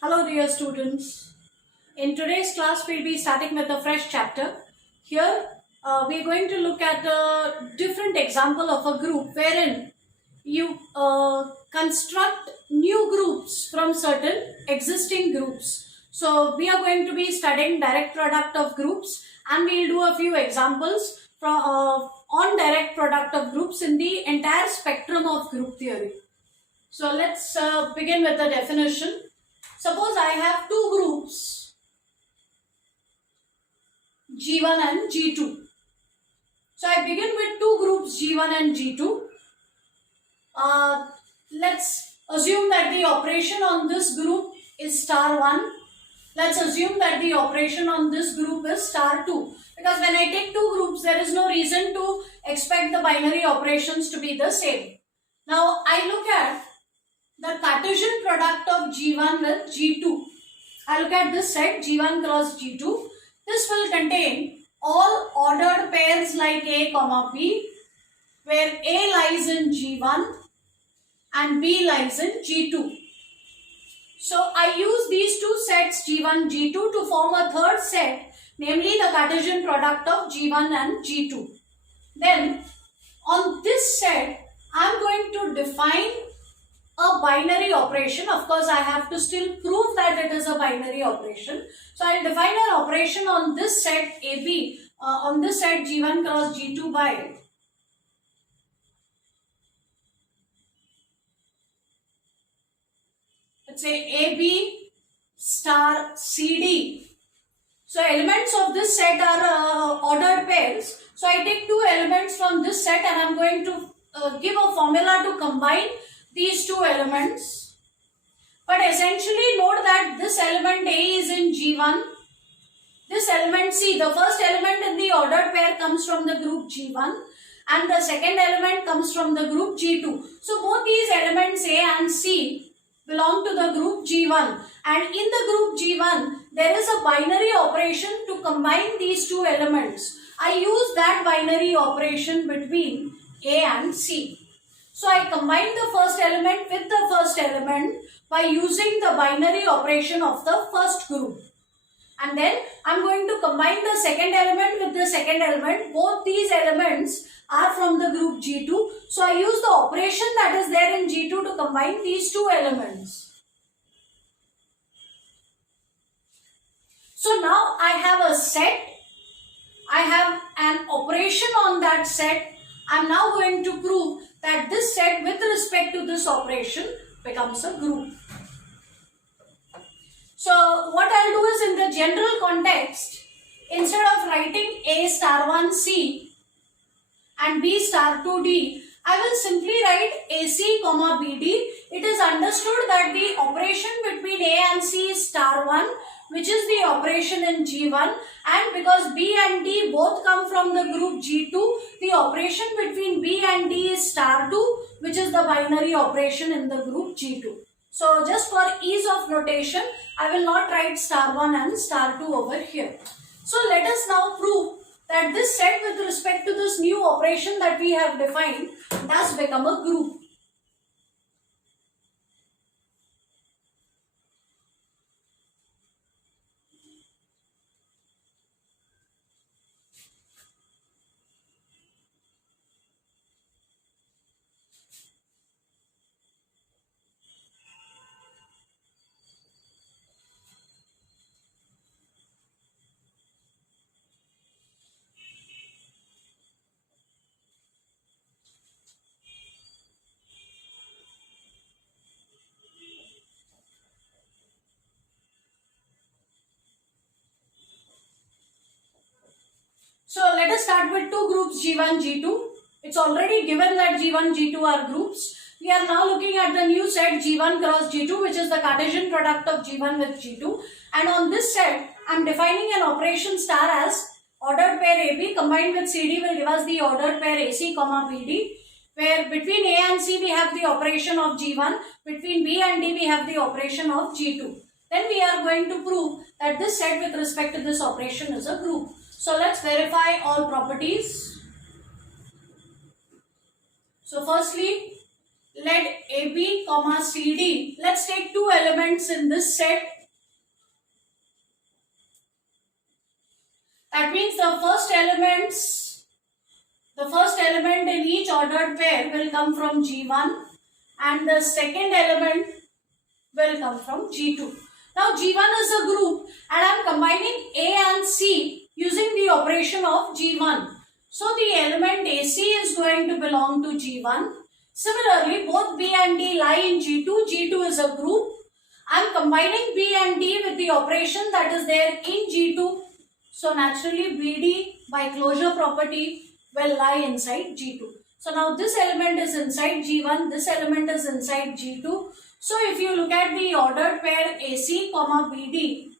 Hello dear students. In today's class we'll be starting with a fresh chapter. Here we're going to look at a different example of a group wherein you construct new groups from certain existing groups. So we are going to be studying direct product of groups and we'll do a few examples from on direct product of groups in the entire spectrum of group theory. So let's begin with the definition. Suppose I have two groups, G1 and G2. So I begin with two groups, G1 and G2. Let's assume that the operation on this group is star 1. Let's assume that the operation on this group is star 2. Because when I take two groups, there is no reason to expect the binary operations to be the same. Now I look at the Cartesian product of G1 with G2. I look at this set G1 cross G2. This will contain all ordered pairs like A comma B, where A lies in G1 and B lies in G2. So I use these two sets G1, G2 to form a third set, namely the Cartesian product of G1 and G2. Then on this set, I am going to define a binary operation. Of course, I have to still prove that it is a binary operation. So I will define an operation on this set AB, on this set G1 cross G2 by let's say AB star CD. So elements of this set are ordered pairs. So I take two elements from this set and I am going to give a formula to combine these two elements. But essentially note that this element A is in G1. This element C, the first element in the ordered pair comes from the group G1 and the second element comes from the group G2. So both these elements A and C belong to the group G1, and in the group G1 there is a binary operation to combine these two elements. I use that binary operation between A and C. So I combine the first element with the first element by using the binary operation of the first group. And then I am going to combine the second element with the second element. Both these elements are from the group G2. So I use the operation that is there in G2 to combine these two elements. So now I have a set. I have an operation on that set. I am now going to prove that this set with respect to this operation becomes a group. So what I'll do is, in the general context, instead of writing A star 1 C and B star 2 D, I will simply write AC comma BD. It is understood that the operation between A and C is star 1, which is the operation in G1, and because B and D both come from the group G2, the operation between B and D is star 2, which is the binary operation in the group G2. So just for ease of notation, I will not write star 1 and star 2 over here. So let us now prove that this set with respect to this new operation that we have defined does become a group. So let us start with two groups G1, G2. It's already given that G1, G2 are groups. We are now looking at the new set G1 cross G2, which is the Cartesian product of G1 with G2. And on this set, I am defining an operation star as ordered pair AB combined with CD will give us the ordered pair AC comma BD, where between A and C we have the operation of G1, between B and D we have the operation of G2. Then we are going to prove that this set with respect to this operation is a group. So let's verify all properties. So firstly, let AB comma CD. Let's take two elements in this set. That means the first element in each ordered pair will come from G1 and the second element will come from G2. Now G1 is a group and I am combining A and C using the operation of G1. So the element AC is going to belong to G1. Similarly, both B and D lie in G2. G2 is a group. I am combining B and D with the operation that is there in G2. So naturally BD by closure property will lie inside G2. So now this element is inside G1, this element is inside G2. So if you look at the ordered pair AC comma BD,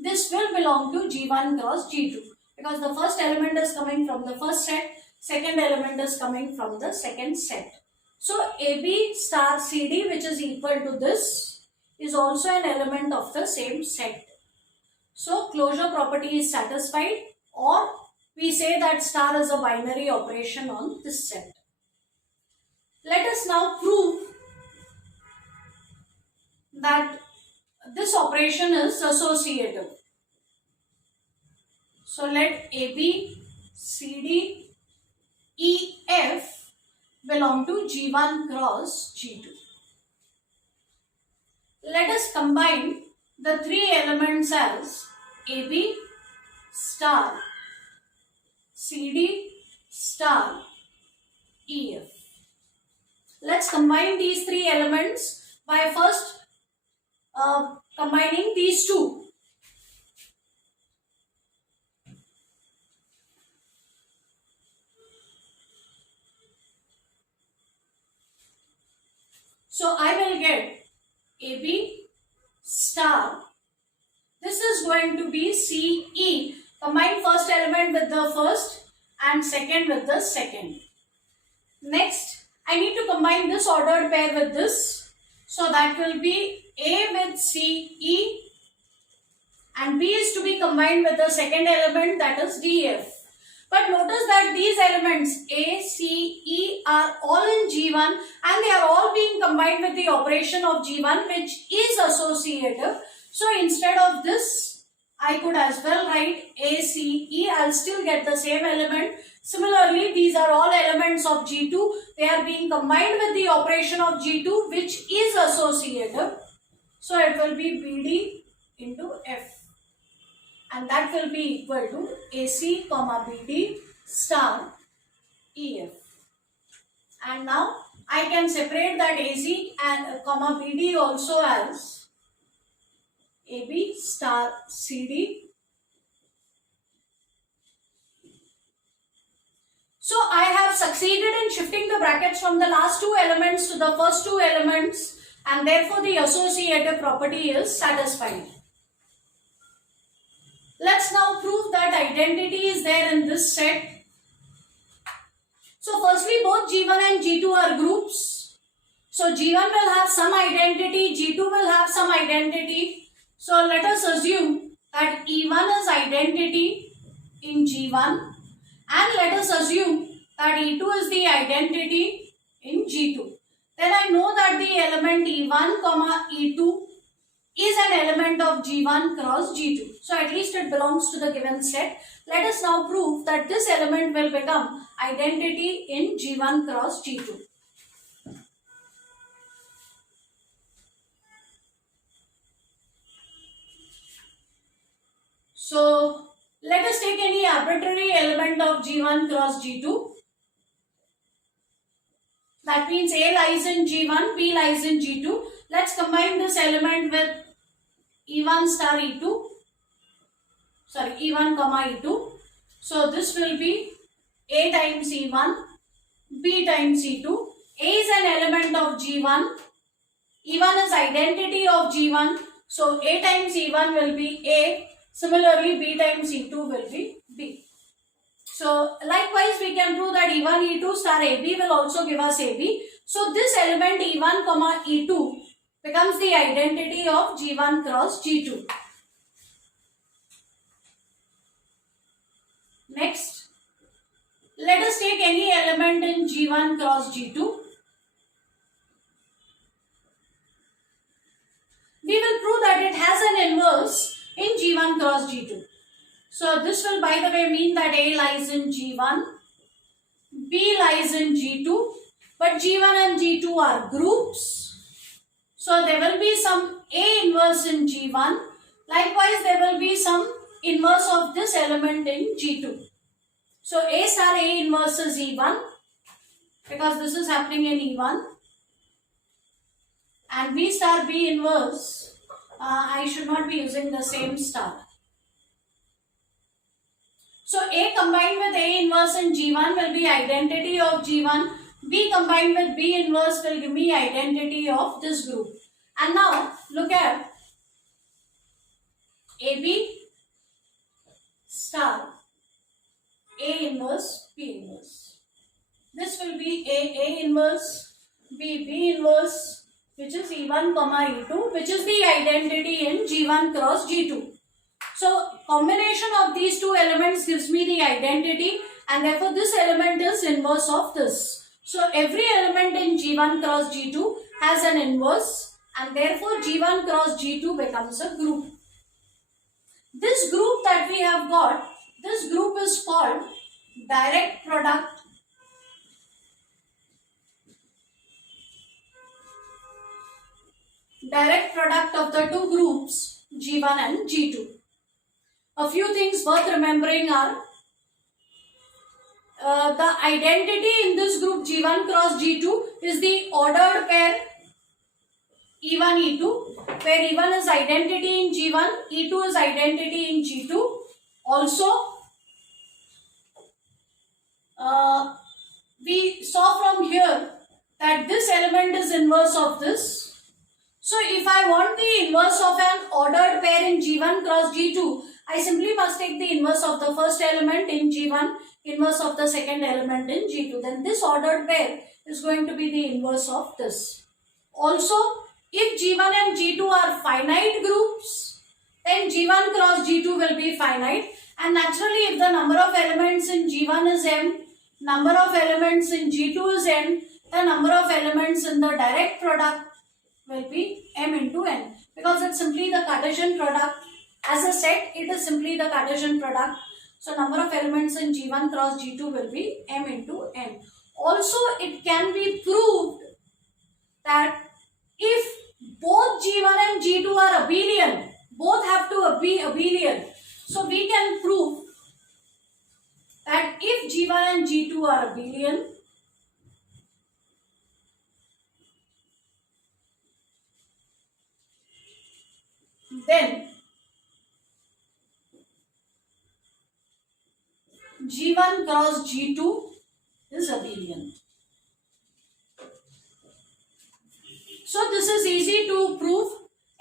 this will belong to G1 cross G2 because the first element is coming from the first set, second element is coming from the second set. So AB star CD, which is equal to this, is also an element of the same set. So closure property is satisfied, or we say that star is a binary operation on this set. Let us now prove that this operation is associative. So let AB, CD, E, F belong to G1 cross G2. Let us combine the three elements as AB star, CD star, EF. Let's combine these three elements by first combining these two. So I will get AB star. This is going to be CE. Combine first element with the first and second with the second. Next, I need to combine this ordered pair with this. So that will be A with CE and B is to be combined with the second element, that is DF. But notice that these elements A, C, E are all in G1 and they are all being combined with the operation of G1, which is associative. So instead of this, I could as well write A, C, E. I'll still get the same element. Similarly, these are all elements of G2. They are being combined with the operation of G2, which is associative. So it will be BD into F. And that will be equal to AC comma BD star EF. And now I can separate that AC and comma BD also as AB star CD. So I have succeeded in shifting the brackets from the last two elements to the first two elements, and therefore the associative property is satisfied. Let's now prove that identity is there in this set. So firstly, both G1 and G2 are groups. So G1 will have some identity, G2 will have some identity. So let us assume that E1 is identity in G1 and let us assume that E2 is the identity in G2. Then I know that the element E1 comma E2 is an element of G1 cross G2. So at least it belongs to the given set. Let us now prove that this element will become identity in G1 cross G2. So let us take any arbitrary element of G1 cross G2. That means A lies in G1, B lies in G2. Let's combine this element with E1 star E2. Sorry, E1 comma E2. So this will be A times E1, B times E2. A is an element of G1. E1 is identity of G1. So A times E1 will be A. Similarly, B times E2 will be B. So likewise, we can prove that E1, E2 star AB will also give us AB. So this element E1 comma E2 becomes the identity of G1 cross G2. Next, let us take any element in G1 cross G2. So this will, by the way, mean that A lies in G1, B lies in G2, but G1 and G2 are groups. So there will be some A inverse in G1. Likewise, there will be some inverse of this element in G2. So A star A inverse is E1 because this is happening in E1. And B star B inverse, I should not be using the same star. So A combined with A inverse in G1 will be identity of G1. B combined with B inverse will give me identity of this group. And now look at AB star A inverse B inverse. This will be A inverse, B inverse, which is E1 comma E2, which is the identity in G1 cross G2. So combination of these two elements gives me the identity, and therefore this element is inverse of this. So every element in G1 cross G2 has an inverse, and therefore G1 cross G2 becomes a group. This group that we have got, this group is called direct product of the two groups G1 and G2. A few things worth remembering are the identity in this group G1 cross G2 is the ordered pair E1, E2, where E1 is identity in G1, E2 is identity in G2. Also, we saw from here that this element is inverse of this. So, if I want the inverse of an ordered pair in G1 cross G2, I simply must take the inverse of the first element in G1, inverse of the second element in G2. Then this ordered pair is going to be the inverse of this. Also, if G1 and G2 are finite groups, then G1 cross G2 will be finite. And naturally, if the number of elements in G1 is m, number of elements in G2 is n, the number of elements in the direct product will be m into n, because it's simply the Cartesian product. As a set, it is simply the Cartesian product. So number of elements in G1 cross G2 will be m into n. Also, it can be proved that if both G1 and G2 are abelian, both have to be abelian. So we can prove that if G1 and G2 are abelian, then G1 cross G2 is abelian. So this is easy to prove.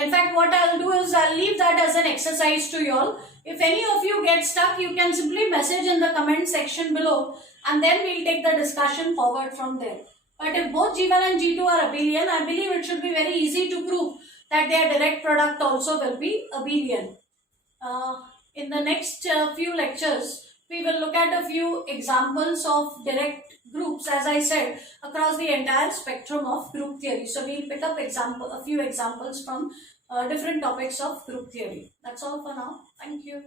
In fact, what I'll do is I'll leave that as an exercise to you all. If any of you get stuck, you can simply message in the comment section below, and then we'll take the discussion forward from there. But if both G1 and G2 are abelian, I believe it should be very easy to prove that their direct product also will be abelian. In the next few lectures, we will look at a few examples of direct groups, as I said, across the entire spectrum of group theory. So we'll pick up a few examples from different topics of group theory. That's all for now. Thank you.